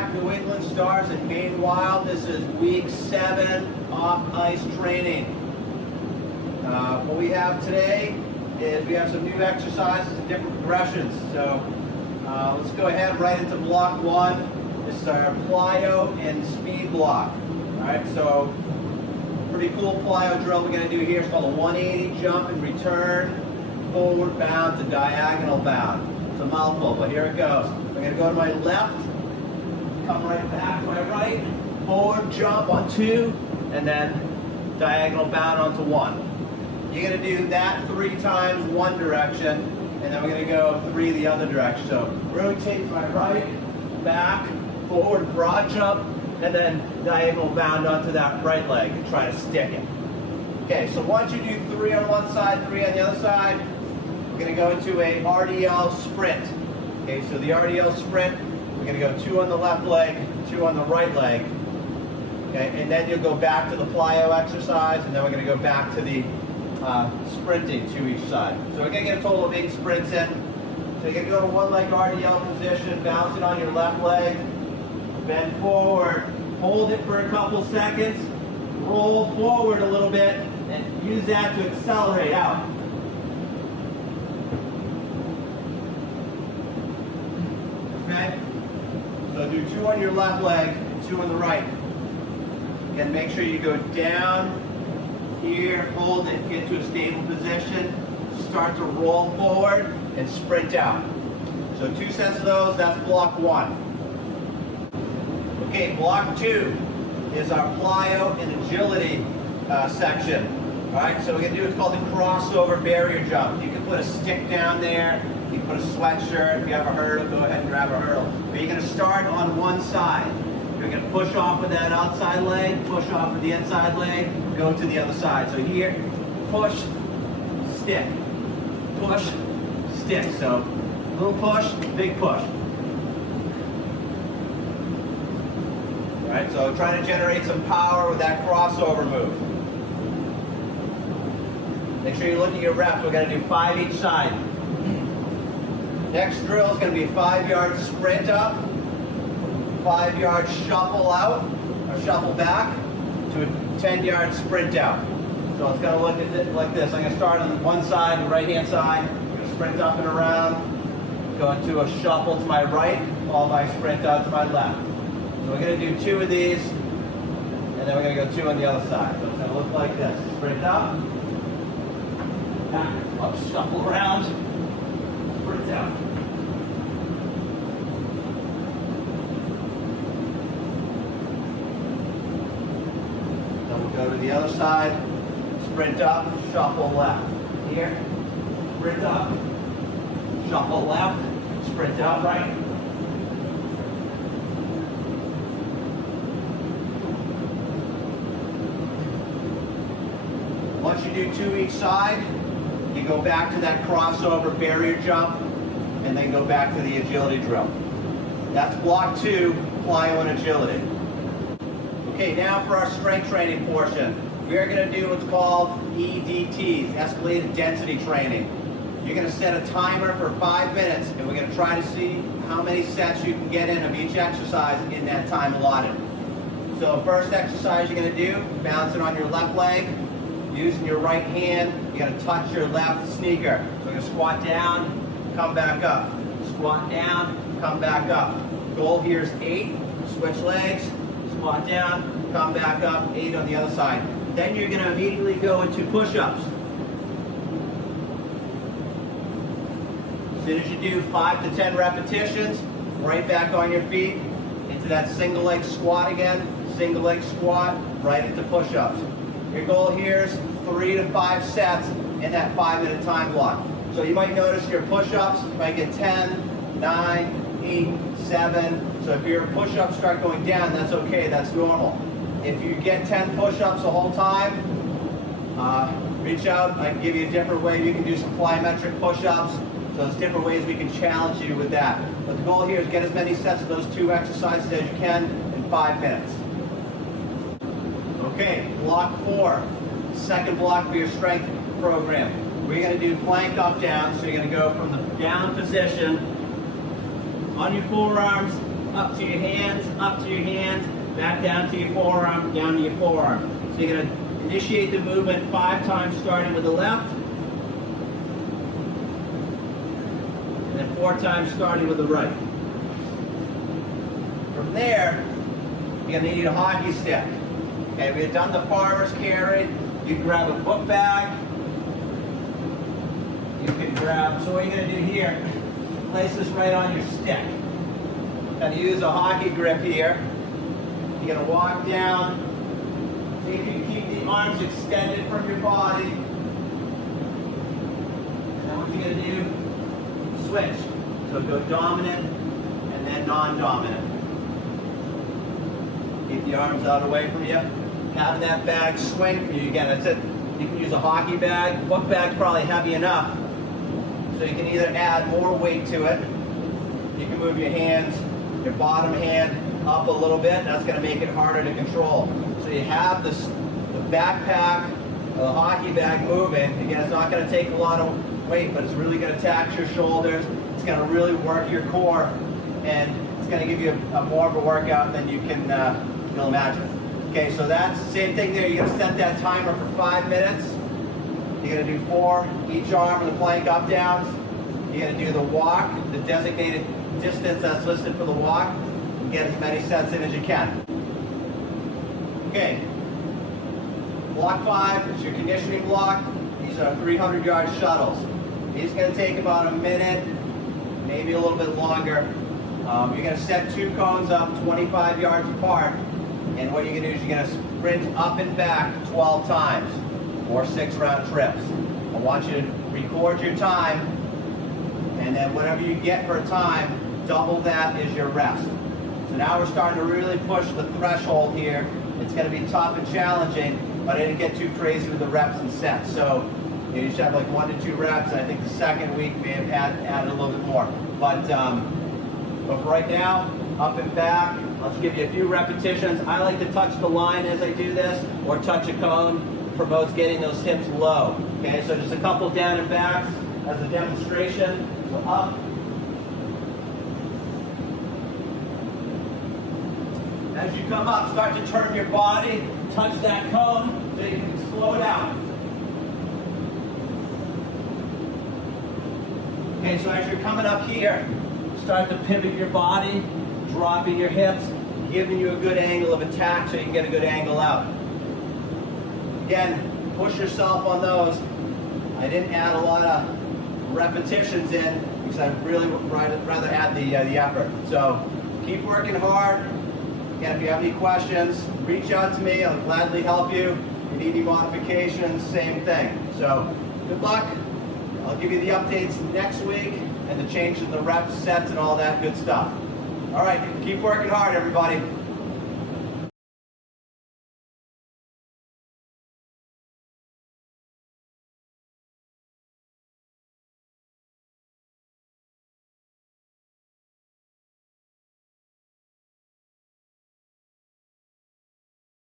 back, New England Stars and Maine Wild. This is week 7 off-ice training. What we have today is we have some new exercises and different progressions. So let's go ahead right into block 1. This is our PLYO and speed block. All right, so pretty cool PLYO drill we're going to do here. It's called a 180 jump and return, forward bound to diagonal bound. It's a mouthful, but here it goes. I'm going to go to my left, come right back to my right, forward jump on 2, and then diagonal bound onto 1. You're going to do that 3 times one direction, and then we're going to go 3 the other direction. So rotate to my right, back, forward broad jump, and then diagonal bound onto that right leg and try to stick it. Okay, so once you do 3 on one side, 3 on the other side, we're going to go into a RDL sprint. Okay, so the RDL sprint, we're going to go 2 on the left leg, 2 on the right leg. Okay, and then you'll go back to the PLYO exercise, and then we're going to go back to the sprinting to each side. So we're going to get a total of 8 sprints in. So you're going to go to one leg RDL position, bounce it on your left leg, bend forward, hold it for a couple seconds, roll forward a little bit, and use that to accelerate out. Okay? So do 2 on your left leg, 2 on the right. Again, make sure you go down here, hold it, get to a stable position, start to roll forward, and sprint out. So 2 sets of those, that's block 1. Okay, block 2 is our PLYO and agility section. All right, so we're going to do what's called the crossover barrier jump. You can put a stick down there, you can put a sweatshirt. If you have a hurdle, go ahead and grab a hurdle. But you're going to start on one side. You're going to push off with that outside leg, push off with the inside leg, go to the other side. So here, push, stick, push, stick. So little push, big push. All right, so trying to generate some power with that crossover move. Make sure you look at your reps. We're going to do 5 each side. Next drill is going to be a 5-yard sprint up, 5-yard shuffle out, or shuffle back, to a 10-yard sprint out. So it's going to look at it like this. I'm going to start on one side, the right-hand side. I'm going to sprint up and around, go into a shuffle to my right, followed by a sprint out to my left. So we're going to do 2 of these, and then we're going to go 2 on the other side. So it's going to look like this. Sprint up, back, up, shuffle around, sprint out. Then we'll go to the other side, sprint up, shuffle left. Here, sprint up, shuffle left, sprint out right. Once you do 2 each side, you go back to that crossover barrier jump, and then go back to the agility drill. That's block 2, PLYO and agility. Okay, now for our strength training portion. We are going to do what's called EDTs, escalated density training. You're going to set a timer for 5 minutes, and we're going to try to see how many sets you can get in of each exercise in that time allotted. So first exercise you're going to do, balance it on your left leg. Using your right hand, you're going to touch your left sneaker. So you're going to squat down, come back up. Squat down, come back up. Goal here is 8. Switch legs, squat down, come back up, 8 on the other side. Then you're going to immediately go into push-ups. As soon as you do 5 to 10 repetitions, right back on your feet, into that single leg squat again, single leg squat, right into push-ups. Your goal here is 3 to 5 sets in that 5-minute time block. So you might notice your push-ups, you might get 10, 9, 8, 7. So if your push-ups start going down, that's okay, that's normal. If you get 10 push-ups the whole time, reach out. I can give you a different way. You can do some plyometric push-ups. So there's different ways we can challenge you with that. But the goal here is get as many sets of those 2 exercises as you can in 5 minutes. Okay, block 4, second block for your strength program. We're going to do plank up down, so you're going to go from the down position, on your forearms, up to your hands, back down to your forearm, down to your forearm. So you're going to initiate the movement 5 times starting with the left, and then 4 times starting with the right. From there, you're going to need a hockey stick. Okay, we have done the farmer's carry. You can grab a book bag. You can grab, so what you're going to do here, place this right on your stick. Going to use a hockey grip here. You're going to walk down. See if you can keep the arms extended from your body. And then what you're going to do, switch. So go dominant and then non-dominant. Keep the arms out away from you. Having that bag swing for you. Again, that's it. You can use a hockey bag. Book bag's probably heavy enough. So you can either add more weight to it. You can move your hands, your bottom hand up a little bit. That's going to make it harder to control. So you have the backpack, the hockey bag moving. Again, it's not going to take a lot of weight, but it's really going to tax your shoulders. It's going to really work your core, and it's going to give you a more of a workout than you can you'll imagine. Okay, so that's the same thing there. You're going to set that timer for 5 minutes. You're going to do 4 each arm of the plank up downs. You're going to do the walk, the designated distance that's listed for the walk, and get as many sets in as you can. Okay, block 5 is your conditioning block. These are 300-yard shuttles. These are going to take about a minute, maybe a little bit longer. You're going to set 2 cones up 25 yards apart, and what you're going to do is you're going to sprint up and back 12 times, or 6 round trips. I want you to record your time, and then whatever you get for a time, double that is your rest. So now we're starting to really push the threshold here. It's going to be tough and challenging, but I didn't get too crazy with the reps and sets. So you should have like 1 to 2 reps, and I think the second week may have added a little bit more. But for right now, up and back, I'll just give you a few repetitions. I like to touch the line as I do this, or touch a cone. Promotes getting those hips low. Okay, so just a couple down and backs as a demonstration. So up. As you come up, start to turn your body, touch that cone, so you can slow down. Okay, so as you're coming up here, start to pivot your body, dropping your hips, giving you a good angle of attack so you can get a good angle out. Again, push yourself on those. I didn't add a lot of repetitions in because I'd really rather add the effort. So keep working hard. Again, if you have any questions, reach out to me. I'll gladly help you. If you need any modifications, same thing. So good luck. I'll give you the updates next week and the change in the reps, sets, and all that good stuff. All right, keep working hard, everybody.